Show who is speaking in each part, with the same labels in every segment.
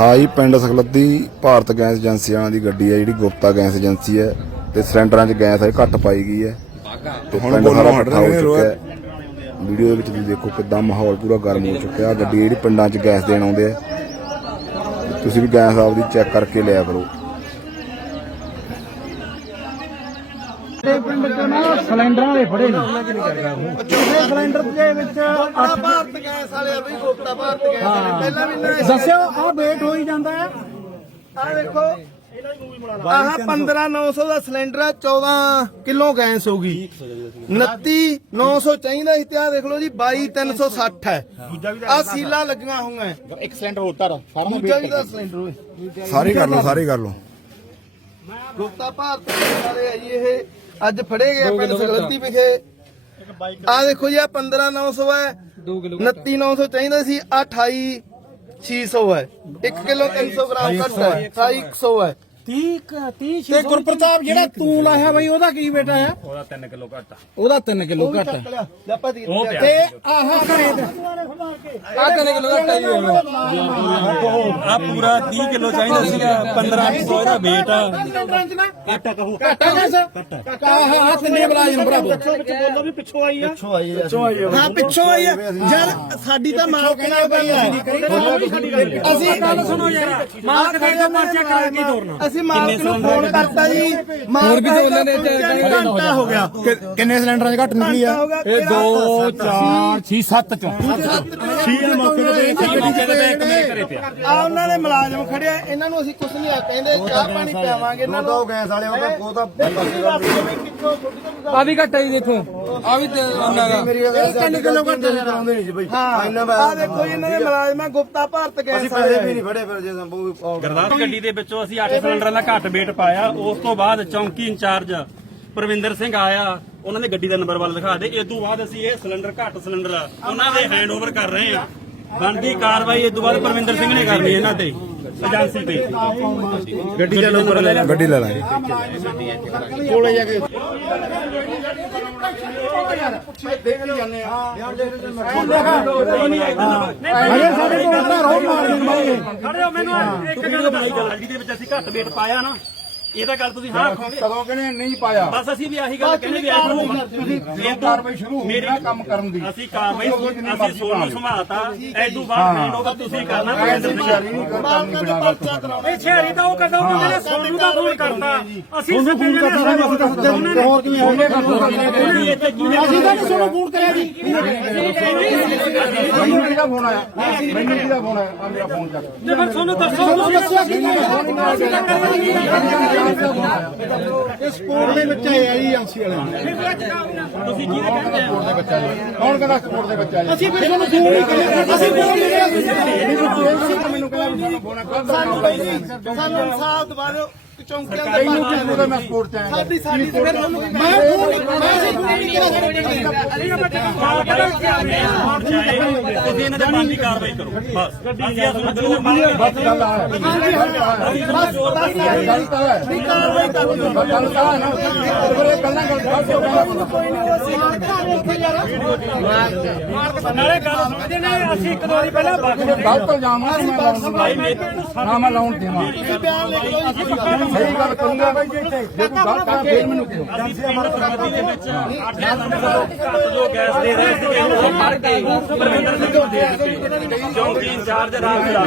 Speaker 1: ਆਈ ਪਿੰਡ ਸਖਲੱਦੀ ਭਾਰਤ ਗੈਸ ਏਜੰਸੀਆਂ ਦੀ ਗੱਡੀ ਹੈ ਜਿਹੜੀ ਗੁਪਤਾ ਗੈਸ ਏਜੰਸੀ ਹੈ ਤੇ ਸਿਲੰਡਰਾਂ 'ਚ ਗੈਸ ਹੈ ਘੱਟ ਪਾਈ ਗਈ ਹੈ। ਤੇ ਪਿੰਡ ਸਾਰਾ ਇਕੱਠਾ ਹੋ ਹੈ। ਵੀਡੀਓ ਦੇ ਵਿੱਚ ਤੁਸੀਂ ਦੇਖੋ ਕਿਦਾਂ ਮਾਹੌਲ ਪੂਰਾ ਗਰਮ ਹੋ ਚੁੱਕਿਆ ਗੱਡੀ ਜਿਹੜੀ ਪਿੰਡਾਂ 'ਚ ਗੈਸ ਦੇਣ ਆਉਂਦੇ ਆ ਤੁਸੀਂ ਵੀ ਗੈਸ ਆਪਦੀ ਚੈੱਕ ਕਰਕੇ ਲਿਆ ਕਰੋ।
Speaker 2: ਤੇ ਪਿੰਡ ਚ ਨਾ ਸਿਲੰਡਰਾਂ ਵਾਲੇ ਫੜੇ ਨੇ। ਕਿਸੇ ਸਿਲੰਡਰ ਦੇ ਵਿੱਚ ਅੱਠ
Speaker 3: ਭਾਰਤ ਗੈਸ ਵਾਲੇ ਆ ਬਈ ਗੋਪਤਾ ਭਾਰਤ ਗੈਸ ਵਾਲੇ। ਪਹਿਲਾਂ ਵੀ ਨਾ
Speaker 2: ਦੱਸਿਓ ਆ ਵੇਟ ਹੋਈ ਜਾਂਦਾ ਹੈ।
Speaker 3: ਆ ਦੇਖੋ ਆਹ 15900 ਦਾ ਸਿਲੰਡਰ ਆ 14 ਕਿਲੋ ਗੈਸ ਹੋਗੀ 29900 ਚਾਹੀਦਾ ਸੀ ਤੇ ਆ ਦੇਖ ਲਓ ਜੀ 22360 ਹੈ। ਆ ਸੀਲਾਂ ਲੱਗੀਆਂ ਹੋਈਆਂ
Speaker 2: ਇੱਕ ਸਿਲੰਡਰ ਉਤਰ
Speaker 3: ਦੂਜਾ ਵੀ ਦਾ ਸਿਲੰਡਰ ਓਏ
Speaker 1: ਸਾਰੀ ਕਰ ਲਓ ਸਾਰੀ ਕਰ ਲਓ।
Speaker 3: ਗੁਪਤਾ ਭਾਰਤ ਵਾਲੇ ਆ ਜੀ ਇਹ ਅੱਜ ਫੜੇ ਗਏ ਪਿੰਡ ਸਗਲਤੀ ਵਿਖੇ। ਆ ਦੇਖੋ ਜੀ ਆ 15900 ਹੈ। 29900 ਚਾਹੀਦਾ ਸੀ ਆ 28600 ਹੈ। 1 ਕਿਲੋ 300 ਗ੍ਰਾਮ ਘੱਟ ਹੈ 2100 ਹੈ।
Speaker 2: 30 30 ਤੇ ਗੁਰਪ੍ਰਤਾਪ ਜਿਹੜਾ ਤੂੰ ਲਾਇਆ ਬਈ ਉਹਦਾ ਕੀ ਬੇਟਾ ਆ? ਉਹਦਾ 3 ਕਿਲੋ ਘੱਟ ਉਹਦਾ 3 ਕਿਲੋ ਘੱਟ ਆ। ਤੇ ਆਹ ਘਰੇ ਤੇ
Speaker 4: ਆ ਕਿੰਨੇ ਕਿਲੋ ਦਾ ਟਾਈ ਆ ਪੂਰਾ 30 ਕਿਲੋ ਚਾਹੀਦਾ ਸੀਗਾ 1500 ਦਾ weight ਆ।
Speaker 2: ਘਾਟਾ ਗੈਸ ਆਹ ਆਹ ਤਿੰਨੇ ਬਲਾਜਨ ਭਰਾਵੋ
Speaker 3: ਪਿੱਛੋਂ ਆਈ ਹਾਂ ਪਿੱਛੋਂ ਆਈ ਆ। ਯਾਰ ਸਾਡੀ ਤਾਂ ਮਾਲਕ ਨਾਲ ਗੱਲ ਹੈ ਅਸੀਂ ਗੱਲ ਸੁਣੋ ਯਾਰ। ਮਾਲਕ ਦਾ ਪਰਚਾ ਕਰ ਕੀ ਤੋਰਨਾ ਅਸੀਂ ਮਾਲਕ ਨੂੰ ਫੋਨ ਕਰਤਾ ਜੀ। ਮਾਲਕ ਵੀ ਉਹਨਾਂ ਨੇ ਘੰਟਾ ਹੋ ਗਿਆ?
Speaker 2: ਕਿੰਨੇ ਸਿਲੰਡਰਾਂ 'ਚ ਘੱਟ ਨਿਕਲੀ ਆ? ਇਹ 2 4 6 7 ਚੋਂ। 6 ਮੌਕੇ ਤੇ
Speaker 4: ਮੌਕੇ ਤੇ ਇੱਕ ਮੇਰੇ ਘਰੇ ਪਿਆ।
Speaker 3: ਆ ਉਹਨਾਂ ਦੇ ਮੁਲਾਜ਼ਮ ਖੜਿਆ ਇਹਨਾਂ ਨੂੰ ਅਸੀਂ ਕੁਝ ਨਹੀਂ ਆ ਕਹਿੰਦੇ ਚਾਹ ਪਾਣੀ ਪਿਆਵਾਂਗੇ ਇਹਨਾਂ ਨੂੰ। ਗੈਸ ਵਾਲੇ ਉਹ ਤਾਂ
Speaker 4: ਆ ਵੀ ਘਟਾ ਹੀ ਦੇਖੋ। ਆ ਵੀ ਤੇ ਉਹਨਾਂ ਦਾ
Speaker 3: ਇਹ ਤਿੰਨ ਕਿਲੋ ਘੱਟ ਕਰਾਉਂਦੇ ਨਹੀਂ ਜੀ ਬਈ। ਹਾਂ। ਆ ਦੇਖੋ ਜੀ ਇਹਨਾਂ ਦੇ ਮੁਲਾਜ਼ਮਾਂ ਗੁਪਤਾ ਭਾਰਤ ਗੈਸ ਵਾਲੇ ਵੀ ਨਹੀਂ ਫੜੇ ਫਿਰ ਜੇ
Speaker 4: ਗਰਦਾਸ ਗੱਡੀ ਦੇ ਵਿੱਚੋਂ ਅਸੀਂ 8 ਸਿਲੰਡਰਾਂ ਦਾ ਘੱਟ weight ਪਾਇਆ ਉਸ ਤੋਂ ਬਾਅਦ ਚੌਂਕੀ ਇੰਚਾਰਜ ਪ੍ਰਵਿੰਦਰ ਸਿੰਘ ਆਇਆ ਉਹਨਾਂ ਨੇ ਗੱਡੀ ਦਾ ਨੰਬਰ ਵੱਲ ਦਿਖਾ ਦੇ। ਇਸ ਤੋਂ ਬਾਅਦ ਅਸੀਂ ਇਹ ਸਿਲੰਡਰ ਘੱਟ ਸਿਲੰਡਰ ਆ, ਉਹਨਾਂ ਦੇ ਹੈਂਡਓਵਰ ਕਰ ਰਹੇ ਆ ਬਣਦੀ ਕਾਰਵਾਈ ਇਸ ਤੋਂ ਬਾਅਦ ਪ੍ਰਵਿੰਦਰ ਸਿੰਘ ਨੇ ਕਰਨੀ ਇਹਨਾਂ ਤੇ ਏਜੰਸੀ ਤੇ। ਗੱਡੀ ਦਾ ਨੰਬਰ ਲੈ
Speaker 1: ਗੱਡੀ ਲੈ ਲਾਂਗੇ
Speaker 2: ਅਰੇ ਸਾਡੇ ਕੋਲ ਤਾਂ ਰੋ ਮਾਰ ਦਿੰਦੇ
Speaker 4: ਖੜਿਓ ਮੈਨੂੰ ਇੱਕ ਗੱਲ ਬਣਾਈ ਗੱਲ ਦੇ ਵਿੱਚ ਅਸੀਂ ਘੱਟ weight ਪਾਇਆ ਨਾ ਇਹ ਤਾਂ ਗੱਲ ਤੁਸੀਂ ਹਾਂ ਆਖੋਗੇ।
Speaker 2: ਕਦੋਂ ਕਹਿੰਦੇ ਨਹੀਂ ਪਾਇਆ।
Speaker 4: ਬਸ ਅਸੀਂ ਵੀ ਆਹੀ ਗੱਲ ਕਹਿੰਦੇ ਵੀ ਆਖੋ
Speaker 2: ਕਾਰਵਾਈ ਸ਼ੁਰੂ ਹੋਈ ਨਾ ਕੰਮ ਕਰਨ ਦੀ।
Speaker 4: ਅਸੀਂ ਕਾਰਵਾਈ ਅਸੀਂ ਸੋਨੂੰ ਸੰਭਾਲਤਾ। ਐਦੋਂ ਬਾਅਦ ਹੈਂਡਓਵਰ ਤੁਸੀਂ ਕਰਨਾ। ਪ੍ਰਵਿੰਦਰ ਸਿੰਘ
Speaker 2: ਇਹ ਛੇਰੀ ਤਾਂ ਉਹ ਕਦੋਂ ਕਹਿੰਦੇ ਨੇ ਸੋਨੂੰ ਦਾ ਫੋਨ ਕਰਤਾ ਅਸੀਂ ਫੋਨ ਕਰਤਾ ਅਸੀਂ ਤਾਂ ਹੋਰ ਕਿਵੇਂ ਹੋਣੇ ਅਸੀਂ ਤਾਂ ਸੋਨੂੰ ਫੋਨ ਕਰਿਆ ਜੀ। ਮੈਨੂੰ ਕਿਹਦਾ ਫੋਨ ਆਇਆ। ਮੈਨੂੰ ਕਿਹਦਾ ਫੋਨ ਆਇਆ। ਆ ਮੇਰਾ ਫੋਨ ਚੱਕ।
Speaker 4: ਜੇ ਫਿਰ ਤੁਹਾਨੂੰ ਦੱਸੋ
Speaker 2: ਤੁਹਾਨੂੰ ਦੱਸਿਆ ਕਿ ਇਹ ਸਪੋਰਟ ਦੇ ਆਏ ਆ ਜੀ ਏਜੰਸੀ ਵਾਲੇ।
Speaker 4: ਤੁਸੀਂ ਕੀ ਕਹਿੰਦੇ ਆ?
Speaker 2: ਕੌਣ ਕਹਿੰਦਾ ਸਪੋਰਟ ਦੇ ਵਿੱਚ ਆਏ? ਅਸੀਂ ਫਿਰ ਤੁਹਾਨੂੰ ਫੋਨ ਨਹੀਂ ਕਰਿਆ। ਅਸੀਂ ਫੋਨ ਨਹੀਂ ਕਰਿਆ ਮੈਨੂੰ ਕਹਿੰਦਾ
Speaker 3: ਸਾਨੂੰ ਬਈ ਜੀ ਸਾਨੂੰ ਇਨਸਾਫ ਦਵਾ ਦਿਓ ਕਿ ਚੌਂਕੀਆਂ ਦੇ ਪਾਸੇ ਸਾਡੀ ਸਾਡੀ
Speaker 2: ਮੈਂ ਫੋਨ ਮੈਂ ਅਸੀਂ ਫੋਨ ਨਹੀਂ ਕਰਿਆ
Speaker 4: ਤੁਸੀਂ ਇਹਨਾਂ ਦੇ ਬੰਦੀ ਕਾਰਵਾਈ ਕਰੋ ਬਸ ਅਸੀਂ ਆ ਤੁਹਾਨੂੰ ਬਿਲਕੁਲ ਮੰਨ
Speaker 2: ਬਸ ਗੱਲ ਆ ਗੱਲ ਤਾਂ ਹੈ
Speaker 3: ਨਹੀਂ ਕਾਰਵਾਈ ਕਰ ਦਿਓ
Speaker 2: ਗੱਲ ਤਾਂ ਹੈ ਨਾ ਫਿਰ ਇਹ ਗੱਲਾਂ ਗੱਲ ਬਾਅਦ ਚੋਂ ਕਰਾਂਗੇ।
Speaker 3: ਕੋਈ ਨਹੀਂ ਅਸੀਂ
Speaker 4: ਨਾਲੇ ਗੱਲ ਸੁਣਦੇ ਨੇ ਅਸੀਂ ਇੱਕ ਦੋ ਵਾਰੀ ਪਹਿਲਾਂ ਬਾਕੀ
Speaker 2: ਗਲਤ ਇਲਜ਼ਾਮ ਨਾ ਮੈਂ ਲਾਉਣ ਨਾ ਮੈਂ ਲਾਉਣ ਦੇਵਾਂ
Speaker 3: ਬਿਆਨ ਲਿਖ ਲਓ ਜੀ
Speaker 2: ਸਹੀ ਗੱਲ ਕਰੂੰਗਾ ਜੇ ਤੂੰ ਗਲਤ ਆ ਫੇਰ ਮੈਨੂੰ ਕਿਉਂ
Speaker 4: ਸਰਬਤੀ ਦੇ ਵਿੱਚ ਅੱਠ ਨੰਬਰ ਘੱਟ ਜੋ ਗੈਸ ਦੇ ਦੇ ਚੌਂਕੀ ਇੰਚਾਰਜ ਰਾਜ ਦਾ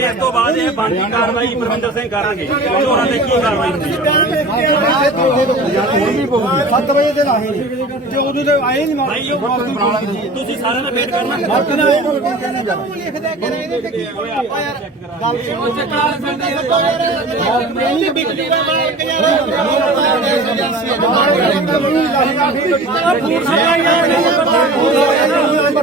Speaker 4: ਇਸ ਤੋਂ ਬਾਅਦ ਇਹ ਬਣਦੀ ਕਾਰਵਾਈ ਪ੍ਰਵਿੰਦਰ ਸਿੰਘ ਕਰਾਂਗੇ। ਉਹਨਾਂ ਤੇ ਕੀ ਕਾਰਵਾਈ ਹੁੰਦੀ ਹੈ?
Speaker 2: ਸੱਤ ਵਜੇ ਦੇ ਲਾਹੇ ਤੇ ਉਦੋਂ ਤੇ ਆਏ ਨਹੀਂ
Speaker 4: ਭਾਈ ਉਹ ਤੁਸੀਂ ਸਾਰਿਆਂ ਨੇ ਵੇਟ ਕਰਨਾ
Speaker 2: ਮਾਰ